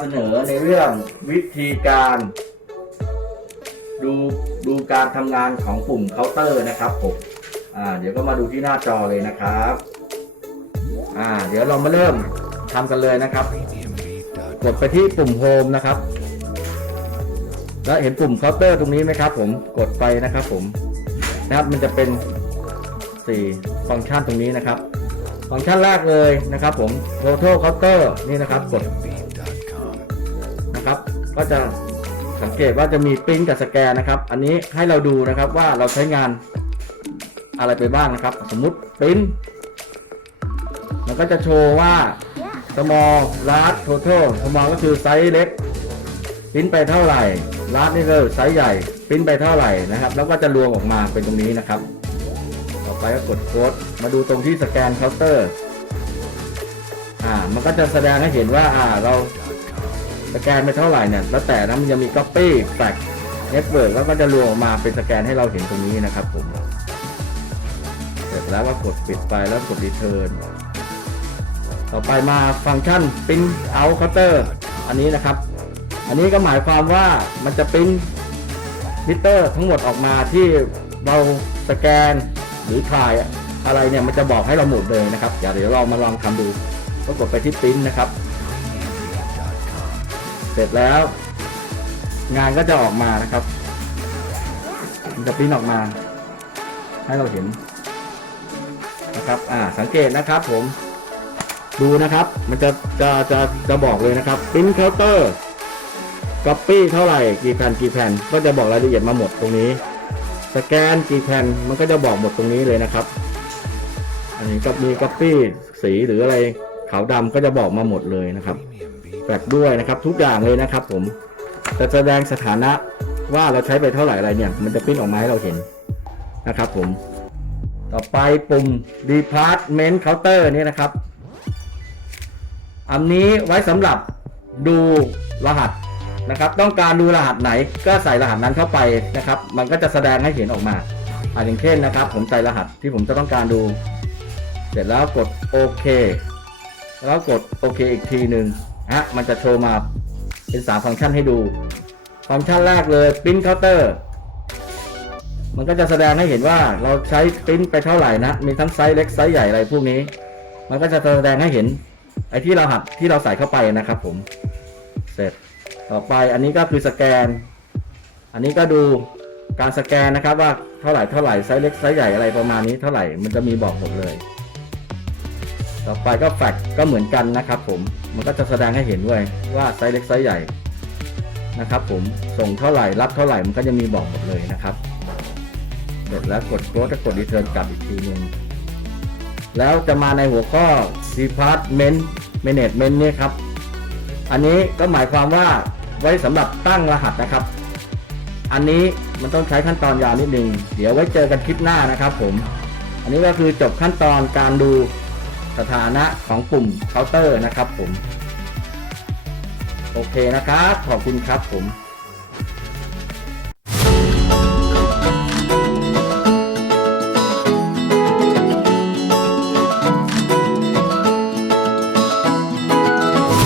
เสนอในเรื่องวิธีการ ดูดูการทำงานของปุ่มเคาน์เตอร์นะครับผมอ่าเดี๋ยวก็มาดูที่หน้าจอเลยนะครับอ่าเดี๋ยวเรามาเริ่มทำกันเลยนะครับ กดไปที่ปุ่มโฮมนะครับ แล้วเห็นปุ่มเคาน์เตอร์ตรงนี้ไหมครับ ผมกดไปนะครับ ผมนะครับมันจะเป็น4ฟังก์ชันตรงนี้นะครับ ฟังก์ชันแรกเลยนะครับ ผม total counter นี่นะครับ กด นะครับ ก็จะสังเกตว่าจะมีปริ้นกับสแกนนะครับ อันนี้ให้เราดูนะครับว่าเราใช้งานอะไรไปบ้างนะครับ สมมุติปริ้นมันก็จะโชว์ว่า small large total small ก็คือไซส์เล็กปริ้นไปเท่าไหร่ large นี่คือไซส์ใหญ่ปริ้นไปเท่าไหร่นะครับ แล้วก็จะรวมออกมาเป็นตรงนี้นะครับ ต่อไปก็กดโค้ดมาดูตรงที่สแกนเคาน์เตอร์อ่ามันก็จะแสดงให้เห็นว่าอ่าเรา สแกนไปเท่าไหร่เนี่ยแล้วแต่นะมันจะมี copy fact network แล้วก็จะรวมออกมาเป็นสแกนให้เราเห็นตรงนี้นะครับผมเสร็จแล้วก็กดปิดไปแล้วกด return ต่อไปมาฟังก์ชัน print out counter อันนี้นะครับ อันนี้ก็หมายความว่ามันจะ print มิเตอร์ทั้งหมดออกมาที่เราสแกนหรือถ่ายอะไรเนี่ยมันจะบอกให้เราหมดเลยนะครับ เดี๋ยวเดี๋ยวเรามาลองทำดูก็กดไปที่ปริ้นนะครับ ร็จแล้ว งานก็จะออกมานะครับมันจะปริ้นออกมา ให้เราเห็นนะครับอ่าสังเกตนะครับผม ดูนะครับ มันจะจะจะจะบอกเลยนะครับปริ้นเคาน์เตอร์ก๊อปปี้เท่าไหร่กี่แผ่นกี่แผ่น ก็จะบอกรายละเอียดมาหมดตรงนี้สแกนกี่แผ่นมันก็จะบอกหมดตรงนี้เลยนะครับ อันนี้ก็มีก๊อปปี้สีหรืออะไรขาวดำก็จะบอกมาหมดเลยนะครับ แฟกด้วยนะครับทุกอย่างเลยนะครับ ผมจะแสดงสถานะว่าเราใช้ไปเท่าไหร่อะไรเนี่ย มันจะปิ้นออกมาให้เราเห็นนะครับผม ต่อไปปุ่ม Department Counter นี่นะครับ อันนี้ไว้สำหรับดูรหัสนะครับ ต้องการดูรหัสไหนก็ใส่รหัสนั้นเข้าไปนะครับ มันก็จะแสดงให้เห็นออกมาอ่าอย่างเช่นนะครับ ผมใส่รหัสที่ผมจะต้องการดู เสร็จแล้วกดโอเค แล้วกดโอเคอีกทีหนึ่ง ฮะมันจะโชว์มาเป็นสามฟังก์ชันให้ดู ฟังก์ชันแรกเลย print counter มันก็จะแสดงให้เห็นว่าเราใช้ปริ้นไปเท่าไหร่นะ มีทั้งไซส์เล็กไซส์ใหญ่อะไรพวกนี้ มันก็จะแสดงให้เห็น ไอ้ที่เราหัสที่เราใส่เข้าไปนะครับผมเสร็จต่อไปอันนี้ก็คือสแกน อันนี้ก็ดูการสแกนนะครับว่าเท่าไหร่เท่าไหร่ไซส์เล็กไซส์ใหญ่อะไรประมาณนี้เท่าไหร่มันจะมีบอกหมดเลย ต่อไปก็แฟกก็เหมือนกันนะครับผมมันก็จะแสดงให้เห็นด้วยว่าไซส์เล็กไซส์ใหญ่นะครับผมส่งเท่าไหร่รับเท่าไหร่มันก็จะมีบอกหมดเลยนะครับเสร็จแล้วกดโค้ดจะกดรีเทิร์นกลับอีกทีหนึ่งแล้วจะมาในหัวข้อ Department Management เนี่ยครับ อันนี้ก็หมายความว่าไว้สำหรับตั้งรหัสนะครับ อันนี้มันต้องใช้ขั้นตอนยาวนิดนึง เดี๋ยวไว้เจอกันคลิปหน้านะครับผม อันนี้ก็คือจบขั้นตอนการดู สถานะของปุ่มเคาน์เตอร์นะครับผม โอเคนะครับ ขอบคุณครับผม